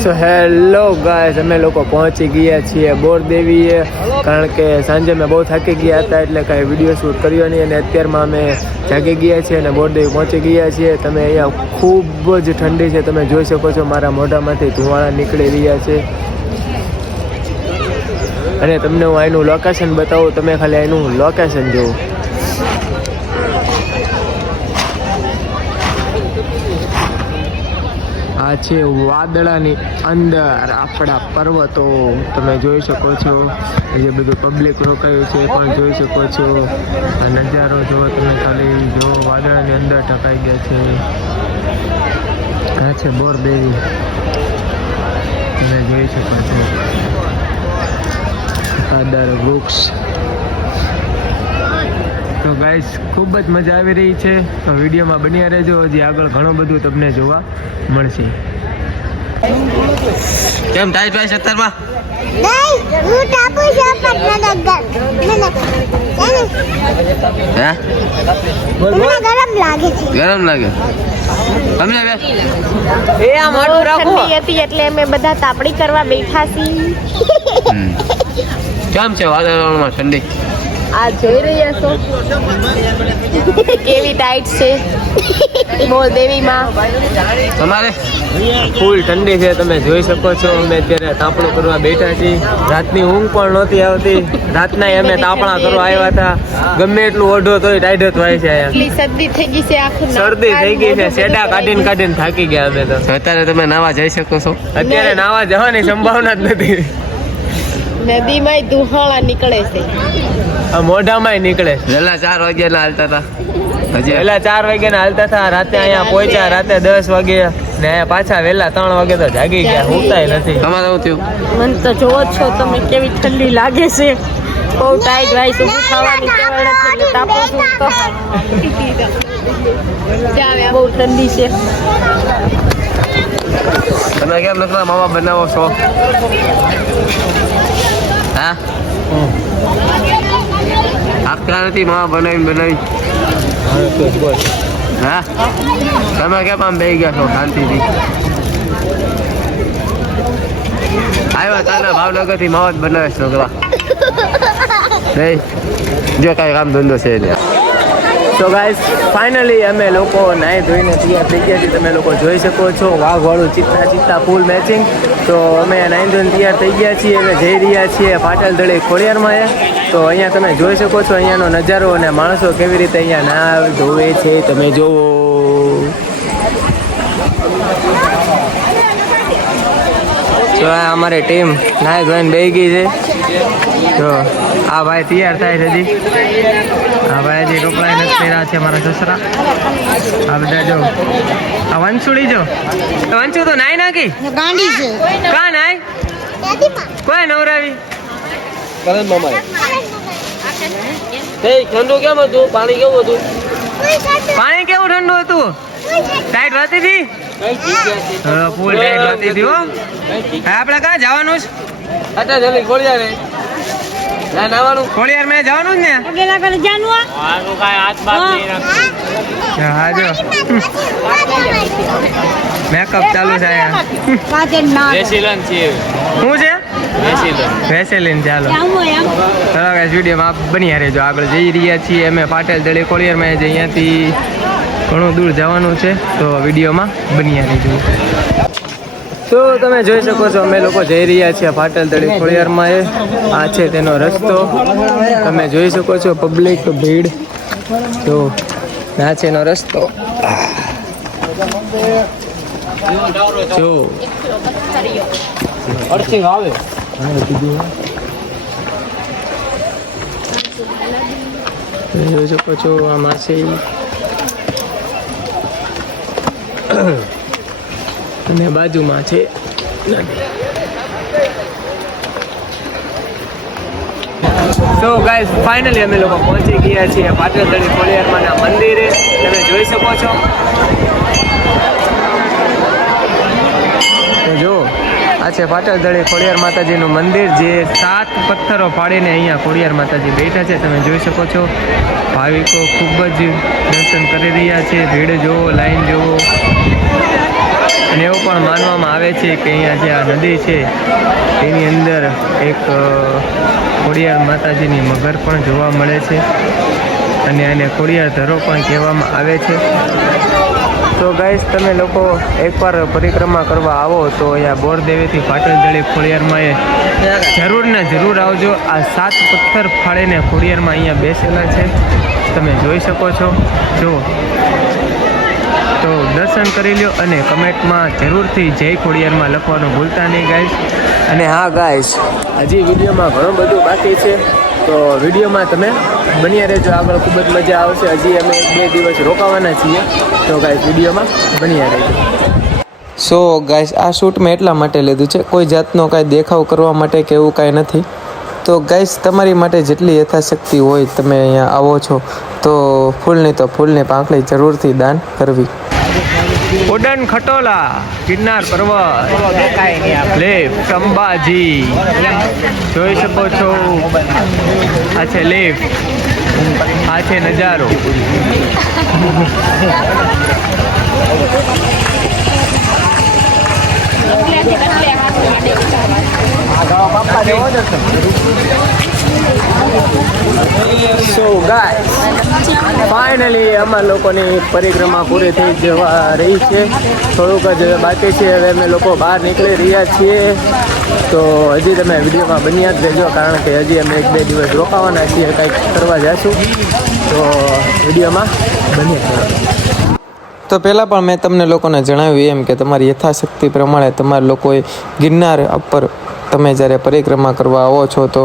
So hello guys, અમે લોકો પહોંચી ગયા છીએ બોરદેવીએ, કારણ કે સાંજે મેં બહુ થાકી ગયા હતા એટલે કાંઈ વિડીયો શૂટ કર્યો નહીં અને અત્યારમાં અમે જાગી ગયા છીએ અને બોરદેવી પહોંચી ગયા છીએ. તમે અહીંયા ખૂબ જ ઠંડી છે, તમે જોઈ શકો છો મારા મોઢામાંથી ધુમાડા નીકળી રહ્યા છે અને તમને હું અહીંનું લોકેશન બતાવું, તમે ખાલી અહીંનું લોકેશન જુઓ. આ છે વાદળાની અંદર આપણા પર્વતો, તમે જોઈ શકો છો. જે બધું પબ્લિક રોકાયું છે એ પણ જોઈ શકો છો. આ નજારો જોવો તમે, ખાલી જો વાદળાની અંદર ઢકાઈ ગયા છે. આ છે બોરદેવી, તમે જોઈ શકો છો. આદર વૃક્ષ. તો ગાઈસ, ખૂબ જ મજા આવી રહી છે. તો વિડીયોમાં બન્યા રહેજો, હજી આગળ ઘણું બધું તમને જોવા મળશે. કેમ ટાઈટ ભાઈ 17 માં નહીં, હું ટાપુ છે હે મને ગરમ લાગે છે. ગરમ લાગે તમને બે એ આ મોટું ઠંડી હતી એટલે અમે બધા તાપડી કરવા બેઠા છીએ. કેમ છે વાતાવરણમાં ઠંડી? આ જોઈ રહ્યા છો કેવી ટાઈટ છે બોરદેવીમાં. તમારે ફૂલ ઠંડી છે, તમે જોઈ શકો છો. અમે અત્યારે તાપણું કરવા બેઠા છીએ. રાતની ઊંઘ પણ નહોતી આવતી, રાતના અમે તાપણા કરવા આવ્યા હતા. ગમે એટલું ઓઢો તોય ટાઈટ જ થાય છે. એટલી શરદી થઈ ગઈ છે, આખું શરદી થઈ ગઈ છે, સેડા કાઢીને કાઢીને થાકી ગયા અમે તો. અત્યારે તમે નાવા જઈ શકો છો? અત્યારે નાવા જવાની સંભાવના જ નથી. નદીમાં દુહાળા નીકળે છે, આ મોઢામાં નીકળે. વહેલા 4 વાગ્યાના હાલતા હતા, હજી વહેલા 4 વાગ્યાના હાલતા હતા, રાતે અહીંયા પહોંચ્યા રાતે 10 વાગે ને અહીંયા પાછા વહેલા 3 વાગે તો જાગી ગયા, ઉઠતાય નથી. તમારે શું થયું? મને તો જોવો છો તમે કેવી ઠંડી લાગે છે. બહુ ટાઈટ વાઈસ ઊભું થવાની ટેવ નથી એટલે તાપું છું તો બહુ ઠંડી છે. તમે કેમ નકરા માવા બનાવો છો? હા આખરા નથી માવા બનાવી હા? તમે કેમ આમ બેસી ગયા છો શાંતિથી? આવ્યા તાને ભાવનગરથી માવા જ બનાવે છો છોકરા નહીં? જો કાંઈ કામ ધંધો છે ને. તો ગાઈસ, ફાઇનલી અમે લોકો નાહી ધોઈને તૈયાર થઈ ગયા છીએ. તમે લોકો જોઈ શકો છો વાઘવાળું ચિત્તા ફૂલ મેચિંગ. તો અમે નાહી ધોઈને તૈયાર થઈ ગયા છીએ. હવે જઈ રહ્યા છીએ પાટલ ધળી ખોડિયારમાં. તો અહીંયા તમે જોઈ શકો છો અહીંયાનો નજારો અને માણસો કેવી રીતે અહીંયા નાહ ધોવે છે, તમે જોવો. તો આ અમારી ટીમ નાહી ધોઈને બેસી ગઈ છે. તો આ ભાઈ તૈયાર થાય છે હજી. આ ભાઈ હજી કપડાં નથી પહેર્યા છે મારા સસરા. આ બધા જો, આ વંશુડી જો, વંશુ તો નાઈ નાખી ગાંડી છે. કા નાઈ કોઈ નવરાવી ઠંડુ કેમ હતું? પાણી કેવું હતું? પાણી કેવું ઠંડુ હતું? ટાઈટ રહેતી હતી, ફૂલ ટાઈટ રહેતી હતી હો. આપણે ક્યાં જવાનું છે? અત્યારે જલ્દી ખોલિયા રે ખોડિયાર મેં જવાનું જ ને. હા જો મેકઅપ ચાલુ છે અહીંયા. શું છે? વેસેલિન. ચાલો ચલો ગાઈસ, વિડીયોમાં બની રહેજો. આગળ જઈ રહ્યા છીએ અમે પાટેલ દળી ખોડિયારમાં. જે અહીંયાથી ઘણું દૂર જવાનું છે, તો વિડીયોમાં બની રહેજો. તો તમે જોઈ શકો છો અમે લોકો જઈ રહ્યા છીએ પાટલ દળી ખોડિયારમાં. આ છે તેનો રસ્તો, તમે જોઈ શકો છો. પબ્લિક ભીડ, તો આ છે એનો રસ્તો. જો જોઈ શકો છો આમાં છે અને બાજુમાં છે તો ગાઈસ, ફાઇનલી અમે લોકો પહોંચી ગયા છીએ પાટલ દળી ખોડિયારમાંના મંદિરે. તમે જોઈ શકો છો. તો જો આ છે પાટલ દળી ખોડિયાર માતાજીનું મંદિર, જે 7 પથ્થરો પાડીને અહીંયા ખોડિયાર માતાજી બેઠા છે. તમે જોઈ શકો છો. ભાવિકો ખૂબ જ દર્શન કરી રહ્યા છે. ભીડ જોવો, લાઈન જોવો. અને એવું પણ માનવામાં આવે છે કે અહીંયા જે આ નદી છે એની અંદર એક ખોડિયાર માતાજીની મગર પણ જોવા મળે છે અને આને ખોડિયાર ધરો પણ કહેવામાં આવે છે. તો ગાઈસ તમે લોકો એકવાર પરિક્રમા કરવા આવો તો અહીંયા બોરદેવીથી પાટણદળી ખોડિયારમાં જરૂર ને જરૂર આવજો. આ 7 પથ્થર ફાડીને ખોડિયારમાં અહીંયા બેસેલા છે, તમે જોઈ શકો છો. જો તો દર્શન કરી લ્યો અને કમેન્ટમાં જરૂરથી જય ખોડિયારમાં લખવાનું ભૂલતા નહીં ગાઈસ. અને હા ગાઈસ, હજી વિડીયોમાં ઘણું બધું બાકી છે, તો વિડીયોમાં તમે બન્યા રહેજો. આગળ ખૂબ જ મજા આવશે. હજી અમે 2 દિવસ રોકાવાના છીએ, તો ગાઈસ વિડીયોમાં બન્યા રહેજો. સો ગાઈસ, આ શૂટ મેં એટલા માટે લીધું છે, કોઈ જાતનો કાંઈ દેખાવ કરવા માટે કે એવું કાંઈ નથી. તો ગાઈસ, તમારી માટે જેટલી યથાશક્તિ હોય તમે અહીંયા આવો છો તો ફૂલની પાંખડી જરૂરથી દાન કરવી. ઉડન ખટોલા, ગિરનાર પર્વત, લેફ્ટ અંબાજી જોઈ શકો છો. આ છે લેફ્ટ, આ છે નજારો. સો ગાઈસ, ફાઇનલી અમારા લોકોની પરિક્રમા પૂરી થઈ જવા રહી છે. થોડુંક જ બાકી છે. હવે અમે લોકો બહાર નીકળી રહ્યા છીએ, તો હજી તમે વિડીયોમાં બન્યા જ રહેજો, કારણ કે હજી અમે 1-2 દિવસ રોકાવાના છીએ, કંઈક કરવા જઈશું, તો વિડીયોમાં બન્યા રહેજો. તો પહેલાં પણ મેં તમને લોકોને જણાવ્યું એમ કે તમારી યથાશક્તિ પ્રમાણે તમારા લોકોએ ગિરનાર ઉપર તમે જ્યારે પરિક્રમા કરવા આવો છો તો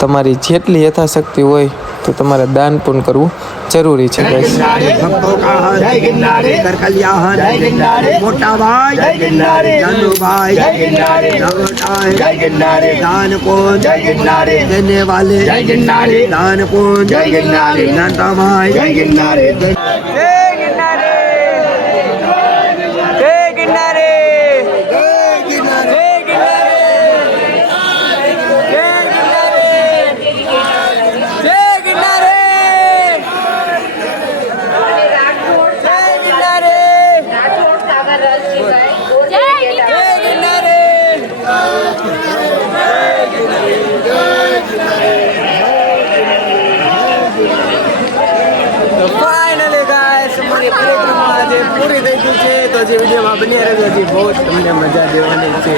તમારી જેટલી યથાશક્તિ હોય તો તમારે દાન પણ કરવું જરૂરી છે. ભક્તો કા જય ગિરનારે, કર કલ્યાણ જય ગિરનારે, મોટા ભાઈ જય ગિરનારે, નાનો ભાઈ જય ગિરનારે, નવટાય જય ગિરનારે, દાન કોણ જય ગિરનારે, દેને વાલે જય ગિરનારે, દાન કોણ જય ગિરનારે, નાના ભાઈ જય ગિરનારે. પૂરી થઈ ગયું છે, તો જે વિડીયોમાં બન્યા રહેજો. હજી બહુ જ તમને મજા દેવાની છે.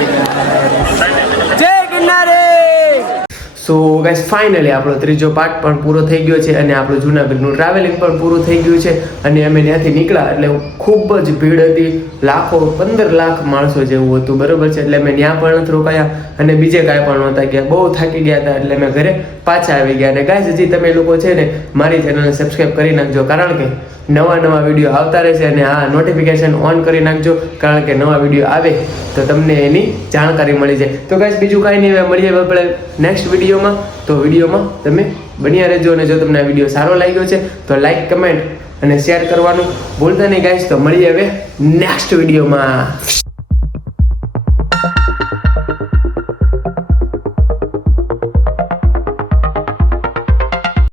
જય ગિરનારે. સો ગાઈસ, ફાઇનલી આપણો 3જો પાર્ટ પણ પૂરો થઈ ગયો છે અને આપણું જૂનાગઢનું ટ્રાવેલિંગ પણ પૂરું થઈ ગયું છે. અને અમે ત્યાંથી નીકળ્યા એટલે ખૂબ જ ભીડ હતી, 15 લાખ માણસો જેવું હતું, બરોબર છે. એટલે અમે ત્યાં પણ નથી રોકાયા અને બીજે કાંઈ પણ નહોતા ગયા, બહુ થાકી ગયા હતા, એટલે અમે ઘરે પાછા આવી ગયા. અને ગાઈસ, હજી તમે લોકો છે ને મારી ચેનલને સબસ્ક્રાઈબ કરી નાખજો, કારણ કે નવા વિડીયો આવતા રહેશે. અને આ નોટિફિકેશન ઓન કરી નાખજો, કારણ કે નવા વિડીયો આવે તો તમને એની જાણકારી મળી જાય. તો ગાઈસ, બીજું કાંઈ નહીં, હવે મળીએ આપણે નેક્સ્ટ વિડીયોમાં. તો વિડીયોમાં તમે બન્યા રહેજો. અને જો તમને આ વિડીયો સારો લાગ્યો છે તો લાઈક, કમેન્ટ અને શેર કરવાનું ભૂલતા નહીં ગાઈસ. તો મળીએ હવે નેક્સ્ટ વિડીયોમાં.